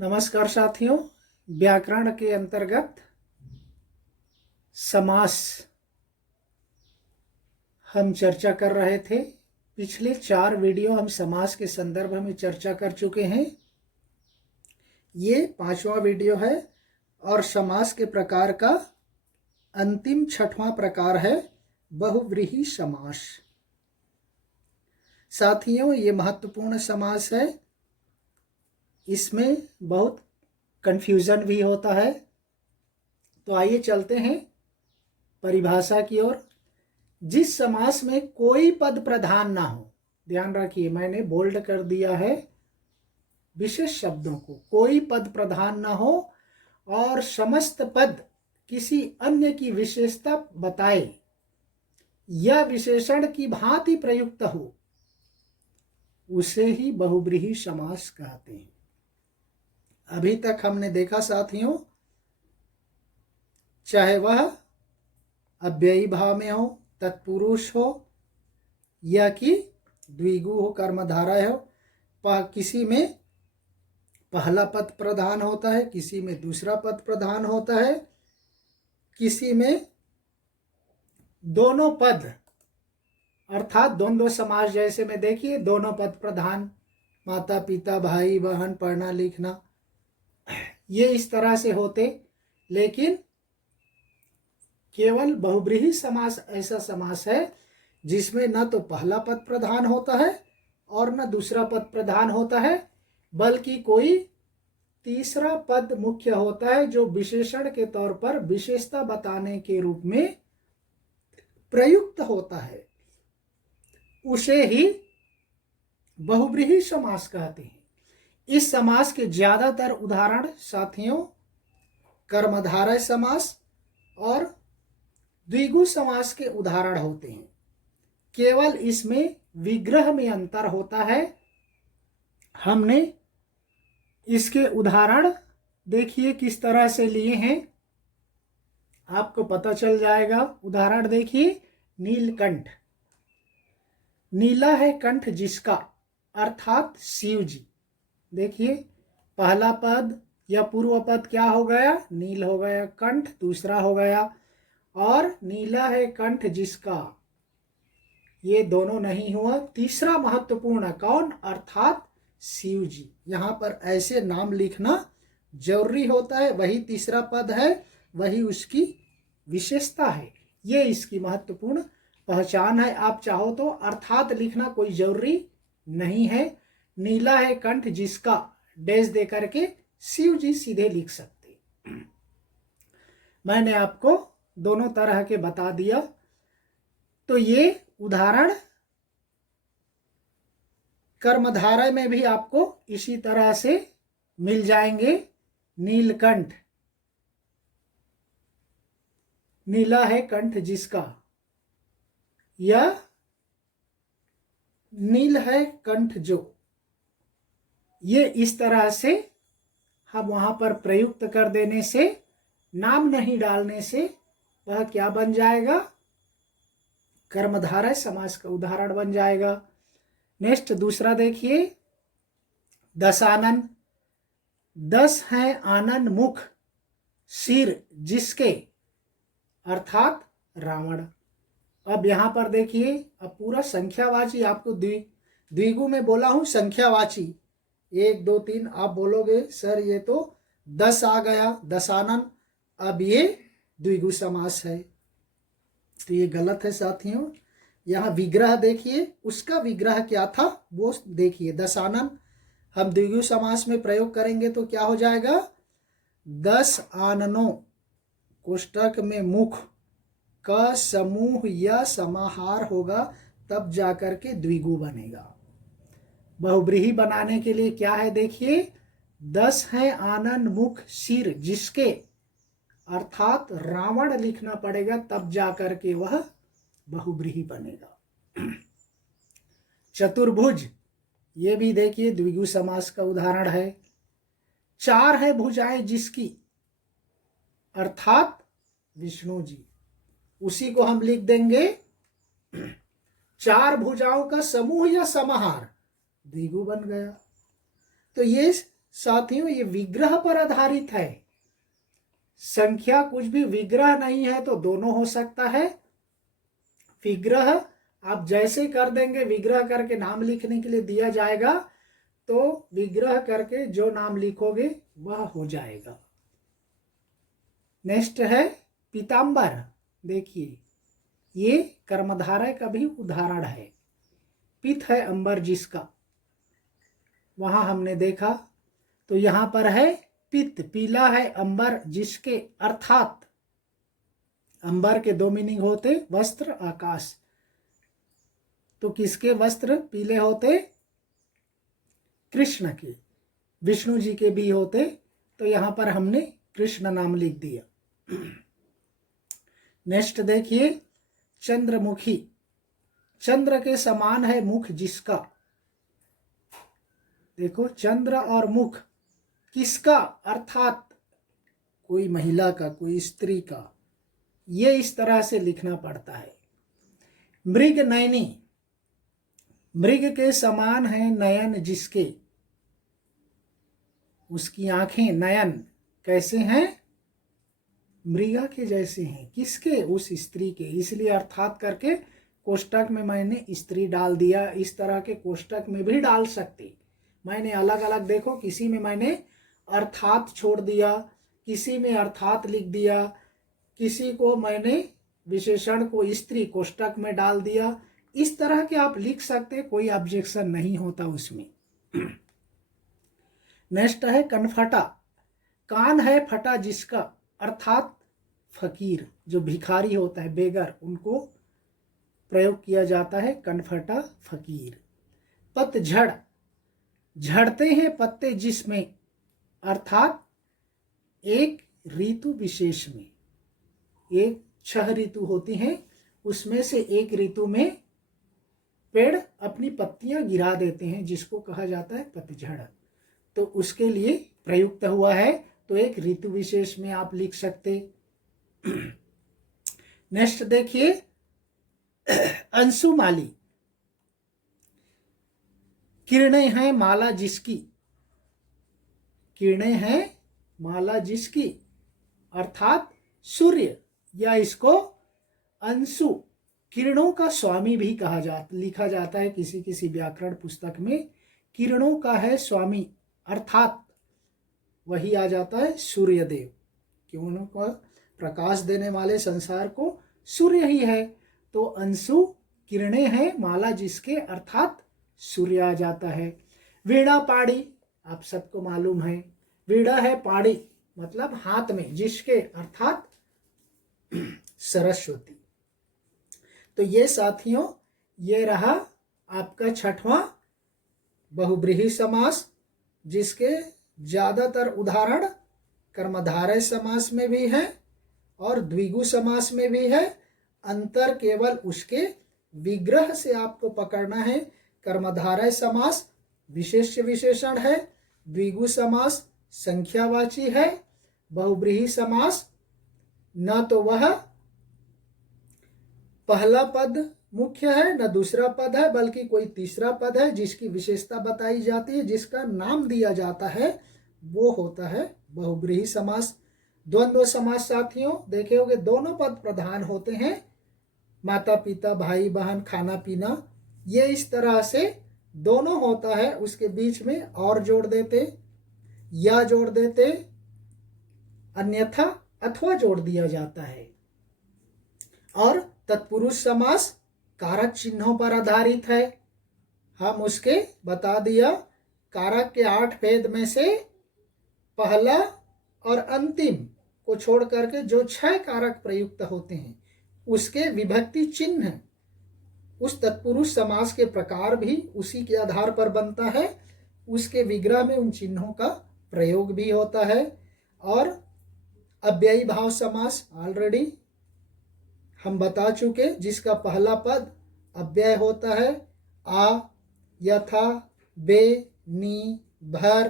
नमस्कार साथियों, व्याकरण के अंतर्गत समास हम चर्चा कर रहे थे। पिछले 4 वीडियो हम समास के संदर्भ में चर्चा कर चुके हैं। ये 5वां वीडियो है और समास के प्रकार का अंतिम 6वां प्रकार है बहुव्रीहि समास। साथियों, ये महत्वपूर्ण समास है। इसमें बहुत कंफ्यूजन भी होता है। तो आइए चलते हैं परिभाषा की ओर। जिस समास में कोई पद प्रधान ना हो, ध्यान रखिए मैंने बोल्ड कर दिया है विशेष शब्दों को, कोई पद प्रधान ना हो और समस्त पद किसी अन्य की विशेषता बताए या विशेषण की भांति प्रयुक्त हो, उसे ही बहुव्रीहि समास कहते हैं। अभी तक हमने देखा साथियों, चाहे वह अव्ययी भाव में हो, तत्पुरुष हो या कि द्विगु हो, कर्मधारा हो, किसी में पहला पद प्रधान होता है, किसी में दूसरा पद प्रधान होता है, किसी में दोनों पद अर्थात द्वंद्व समास जैसे में देखिए दोनों पद प्रधान, माता पिता भाई बहन पढ़ना लिखना, ये इस तरह से होते। लेकिन केवल बहुव्रीहि समास ऐसा समास है जिसमें न तो पहला पद प्रधान होता है और न दूसरा पद प्रधान होता है, बल्कि कोई तीसरा पद मुख्य होता है जो विशेषण के तौर पर विशेषता बताने के रूप में प्रयुक्त होता है। उसे ही बहुव्रीहि समास कहते हैं। इस समास के ज्यादातर उदाहरण साथियों कर्मधारय समास और द्विगु समास के उदाहरण होते हैं। केवल इसमें विग्रह में अंतर होता है। हमने इसके उदाहरण देखिए किस तरह से लिए हैं, आपको पता चल जाएगा। उदाहरण देखिए, नीलकंठ। नीला है कंठ जिसका, अर्थात शिव जी। देखिए पहला पद या पूर्व पद क्या हो गया, नील हो गया, कंठ दूसरा हो गया, और नीला है कंठ जिसका, ये दोनों नहीं हुआ। तीसरा महत्वपूर्ण कौन, अर्थात शिव जी। यहाँ पर ऐसे नाम लिखना जरूरी होता है। वही तीसरा पद है, वही उसकी विशेषता है। ये इसकी महत्वपूर्ण पहचान है। आप चाहो तो अर्थात लिखना कोई जरूरी नहीं है। नीला है कंठ जिसका डैश दे करके शिव जी सीधे लिख सकते। मैंने आपको दोनों तरह के बता दिया। तो ये उदाहरण कर्मधारय में भी आपको इसी तरह से मिल जाएंगे। नीलकंठ, नीला है कंठ जिसका, या नील है कंठ जो, ये इस तरह से हम वहां पर प्रयुक्त कर देने से, नाम नहीं डालने से, वह क्या बन जाएगा, कर्मधारय समास का उदाहरण बन जाएगा। नेक्स्ट दूसरा देखिए, दशानन। 10 है आनन मुख सिर जिसके, अर्थात रावण। अब यहां पर देखिए, अब पूरा संख्यावाची आपको द्विगु में बोला हूं, संख्यावाची 1 2 3 आप बोलोगे सर ये तो 10 आ गया, दशानन। अब ये द्विगु समास है, तो ये गलत है साथियों। यहाँ विग्रह देखिए, उसका विग्रह क्या था वो देखिए। दशानन हम द्विगु समास में प्रयोग करेंगे तो क्या हो जाएगा, 10 आननों कोष्टक में मुख का समूह या समाहार होगा, तब जाकर के द्विगु बनेगा। बहुव्रीहि बनाने के लिए क्या है देखिए, 10 है आनन मुख सिर जिसके, अर्थात रावण लिखना पड़ेगा, तब जाकर के वह बहुव्रीहि बनेगा। चतुर्भुज, ये भी देखिए द्विगु समास का उदाहरण है। 4 है भुजाएं जिसकी, अर्थात विष्णु जी, उसी को हम लिख देंगे 4 भुजाओं का समूह या समाहार, द्विगु बन गया। तो ये साथियों ये विग्रह पर आधारित है। संख्या कुछ भी विग्रह नहीं है तो दोनों हो सकता है। विग्रह आप जैसे कर देंगे, विग्रह करके नाम लिखने के लिए दिया जाएगा तो विग्रह करके जो नाम लिखोगे वह हो जाएगा। नेक्स्ट है पीतांबर। देखिए ये कर्मधारय का भी उदाहरण है। पित है अंबर जिसका, वहां हमने देखा। तो यहां पर है पित, पीला है अंबर जिसके, अर्थात अंबर के दो मीनिंग होते, वस्त्र आकाश। तो किसके वस्त्र पीले होते? कृष्ण के। विष्णु जी के भी होते, तो यहां पर हमने कृष्ण नाम लिख दिया। नेक्स्ट देखिए चंद्रमुखी। चंद्र के समान है मुख जिसका। देखो चंद्र और मुख किसका, अर्थात कोई महिला का, कोई स्त्री का। ये इस तरह से लिखना पड़ता है। मृग नयनी, मृग के समान है नयन जिसके। उसकी आंखें, नयन कैसे हैं? मृगा के जैसे हैं। किसके? उस स्त्री के। इसलिए अर्थात करके कोष्टक में मैंने स्त्री डाल दिया। इस तरह के कोष्टक में भी डाल सकते, मैंने अलग अलग, देखो किसी में मैंने अर्थात छोड़ दिया, किसी में अर्थात लिख दिया, किसी को मैंने विशेषण को स्त्री कोष्टक में डाल दिया। इस तरह के आप लिख सकते, कोई ऑब्जेक्शन नहीं होता उसमें। नेक्स्ट है कनफटा। कान है फटा जिसका, अर्थात फकीर, जो भिखारी होता है, बेगर, उनको प्रयोग किया जाता है कनफटा, फकीर। पतझड़, झड़ते हैं पत्ते जिसमें, अर्थात एक ऋतु विशेष में। एक 6 ऋतु होती हैं, उसमें से एक ऋतु में पेड़ अपनी पत्तियां गिरा देते हैं, जिसको कहा जाता है पतझड़। तो उसके लिए प्रयुक्त हुआ है, तो एक ऋतु विशेष में आप लिख सकते। नेक्स्ट देखिए अंशुमाली। किरणें हैं माला जिसकी, किरणें हैं माला जिसकी, अर्थात सूर्य, या इसको अंशु, किरणों का स्वामी भी कहा लिखा जाता है किसी किसी व्याकरण पुस्तक में। किरणों का है स्वामी, अर्थात वही आ जाता है सूर्यदेव, किरणों का प्रकाश देने वाले संसार को सूर्य ही है। तो अंशु, किरणें हैं माला जिसके, अर्थात सूर्य आ जाता है। वीणा पाड़ी, आप सबको मालूम है, वीणा है पाड़ी मतलब हाथ में जिसके, अर्थात सरस्वती। तो ये साथियों, ये रहा आपका छठवां बहुब्रीहि समास, जिसके ज्यादातर उदाहरण कर्मधारय समास में भी है और द्विगु समास में भी है। अंतर केवल उसके विग्रह से आपको पकड़ना है। कर्मधारय समास विशेष्य विशेषण है, द्विगु समास संख्यावाची है, बहुब्रीहि समास न तो वह पहला पद मुख्य है न दूसरा पद है, बल्कि कोई तीसरा पद है जिसकी विशेषता बताई जाती है, जिसका नाम दिया जाता है, वो होता है बहुब्रीहि समास। द्वंद्व समास साथियों देखे होंगे, दोनों पद प्रधान होते हैं, माता पिता, भाई बहन, खाना पीना, ये इस तरह से दोनों होता है। उसके बीच में और जोड़ देते या जोड़ देते, अन्यथा अथवा जोड़ दिया जाता है। और तत्पुरुष समास कारक चिन्हों पर आधारित है। हम उसके बता दिया, कारक के 8 भेद में से पहला और अंतिम को छोड़ करके जो 6 कारक प्रयुक्त होते हैं, उसके विभक्ति चिन्ह उस तत्पुरुष समास के प्रकार भी उसी के आधार पर बनता है। उसके विग्रह में उन चिन्हों का प्रयोग भी होता है। और अव्ययी भाव समास ऑलरेडी हम बता चुके, जिसका पहला पद अव्यय होता है। आ, यथा, बे, नी, भर,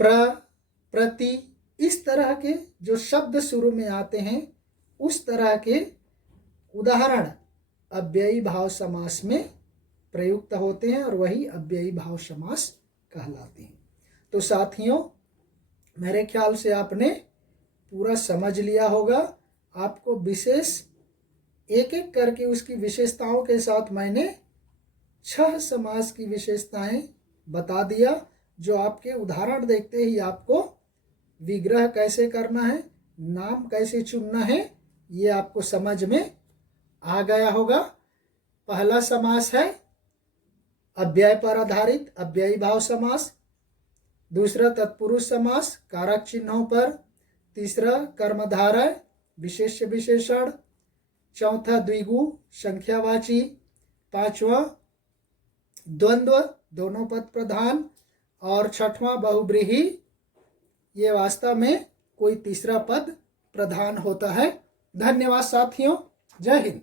प्र, प्रति, इस तरह के जो शब्द शुरू में आते हैं, उस तरह के उदाहरण अव्ययी भाव समास में प्रयुक्त होते हैं और वही अव्ययी भाव समास कहलाती हैं। तो साथियों, मेरे ख्याल से आपने पूरा समझ लिया होगा। आपको विशेष एक एक करके उसकी विशेषताओं के साथ मैंने 6 समास की विशेषताएं बता दिया, जो आपके उदाहरण देखते ही आपको विग्रह कैसे करना है, नाम कैसे चुनना है, ये आपको समझ में आ गया होगा। पहला समास है अव्यय पर आधारित अव्ययी भाव समास। दूसरा तत्पुरुष समास कारक चिन्हों पर। तीसरा कर्मधारय विशेष्य विशेषण। चौथा द्विगु संख्यावाची। पांचवा द्वंद्व दोनों पद प्रधान। और छठवां बहुब्रीहि, ये वास्तव में कोई तीसरा पद प्रधान होता है। धन्यवाद साथियों, जय हिंद।